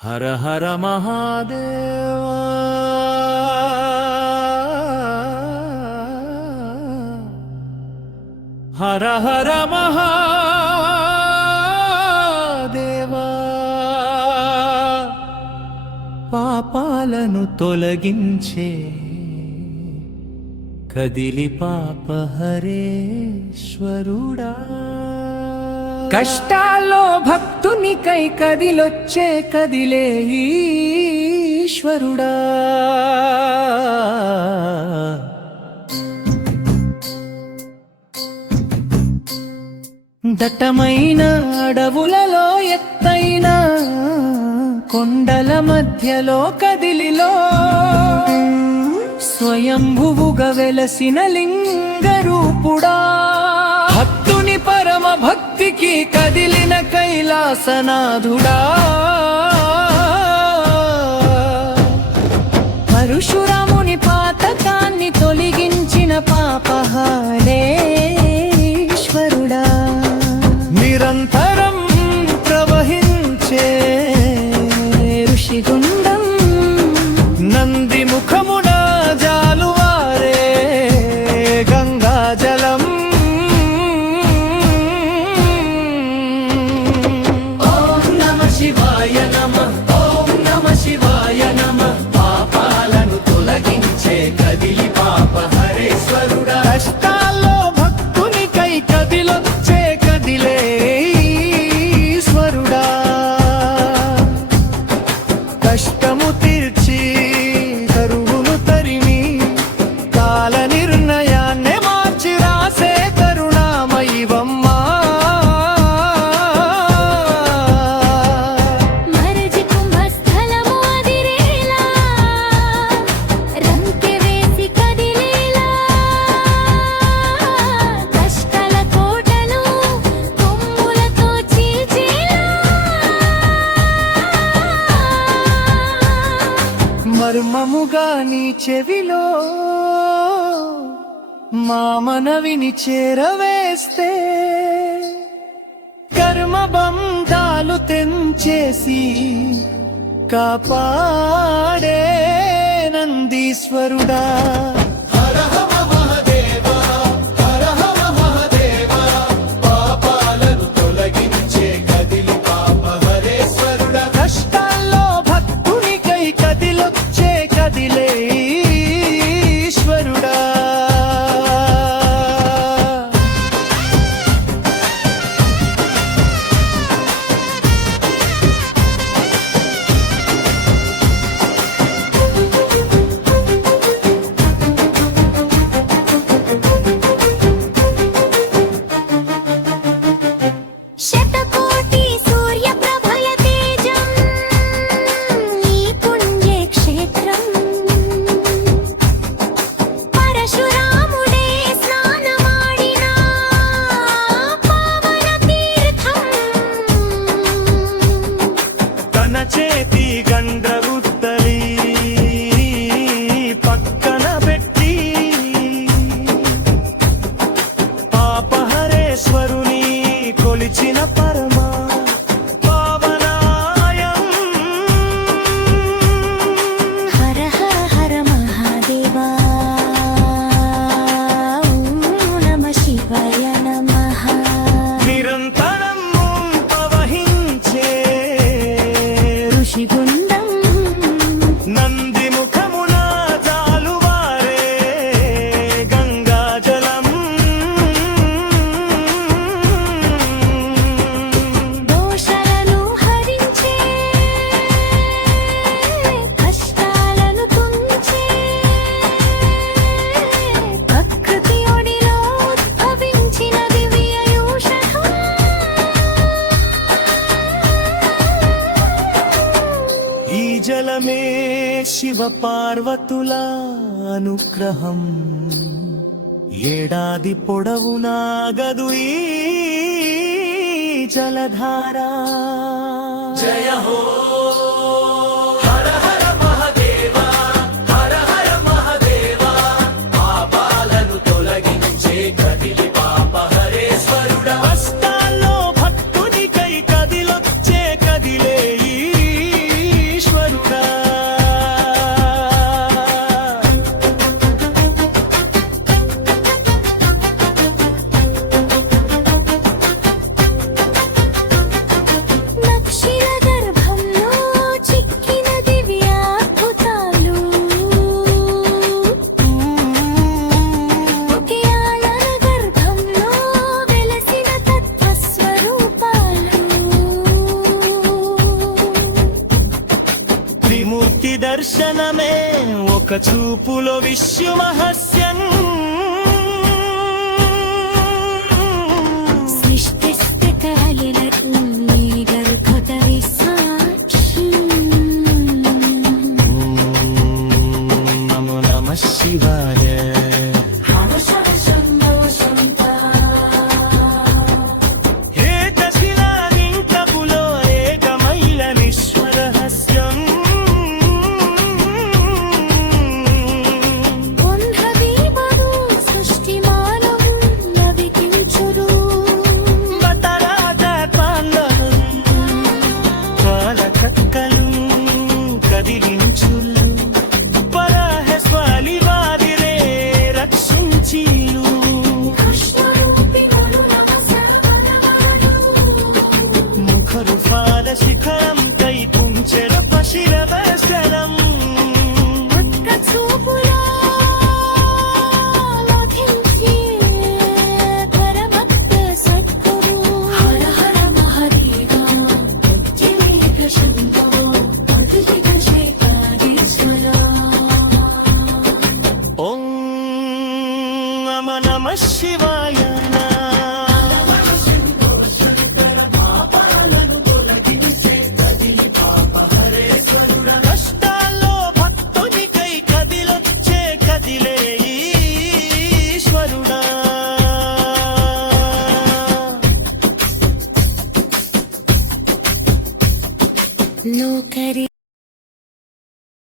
హర హర మహాదేవా హర హర మహాదేవా పాపాలను తొలగించే కదిలి పాపహరేశ్వరుడా కష్టాల్లో భక్తునికై కదిలొచ్చే కదిలే ఈశ్వరుడా దట్టమైన అడవులలో ఎత్తైన కొండల మధ్యలో కదిలిలో స్వయంభువుగా వెలసిన లింగరూపుడా భక్తుని పరమ భక్తికి కదిలిన కైలాసనాథుడా పరశురాముని పాతకాన్ని తొలగించిన పాపహారేశ్వరుడా నిరంతరం ప్రవహించే ఋషిగుండం నంది ముఖమున జాలువారే గంగాజలం ఓం నమ శివాయ నమః ఓం నమ శివాయ నమః పాపాలను తొలగించే కదిలి పాపహరేశ్వరుడా కష్టాల్లో భక్తునికై కదిలొచ్చే కదిలే ఈశ్వరుడా కష్టము తీర్చి కరువును తరిమి కాల నిర్ణయాన్నే మార్చి రాసే కరుణామయివమ్మా మరచి కుంభస్థలము అదిరేలా రంకె వేసి కదిలేలా కష్టాల కోటను కొమ్ములతో చీల్చేలా మర్మముగా నీ చెవిలో మా మనవిని చేరవేస్తే కర్మబంధాలు తెంచేసి కాపాడే నందీశ్వరుడా కష్టాల్లో భక్తునికై కదిలొచ్చే కదిలే ఈశ్వరుడా శతకోటి సూర్యప్రభల తేజం ఈ పుణ్యక్షేత్రం పరశురాముడే స్నానమాడిన పావన తీర్థం తన చేతి గండ్రగుత్తలి పక్కన పెట్టి పాపహరేశ్వరుని కొలిచిన పరమా పావనాయం హర హర హర మహాదేవా ఓం నమ శివాయ నమః నిరంతరం ప్రవహించే ఋషిగుండం నంది ముఖమున జాలువారే గంగాజలం దోషాలను హరించే కష్టాలను తుంచే ప్రకృతి ఒడిలో ఉద్భవించిన దివ్య ఔషధం ఈ జలమే శివ పార్వతుల అనుగ్రహం ఏడాది పొడవునా గదు ఈ జలధారా జయ హో హర హర మహాదేవా హర హర మహాదేవా పాపాలను తొలగించే కదిలి పాపహరేశ్వరుడా కష్టాల్లో భక్తునికై కదిలొచ్చే కదిలే ఈ మూర్తి దర్శనమే ఒక చూపులో విశ్వమహస్యం సృష్టిస్థితిలయలకు గర్భత విసాక్షి నమో నమః శివాయ ఏకశిలాలింగములో ఏకమైలమీశ్వరహస్యం పొందదీపము సృష్టిమానం నవికించురు బతరాజ కాండలు పాలకక్కలు కదిలించులు పరహస్వాలి వాదిరే రక్షించిలు కృష్ణరూపి మరులవ సర్వనవాడు ముఖరు ఫాల శిఖరం కై కుంచెర పశిరవసరం ఒక్క చూపులో లభించే పరమత్త సద్గురు హర హర మహాదేవ ప్రత్యేక శంభో అద్భుత శేఖరీశ్వర ఓం నమః నమః శివాయ కష్టాల్లో భక్తునికై కదిలొచ్చే కదిలే ఈశ్వరుడా లోకరి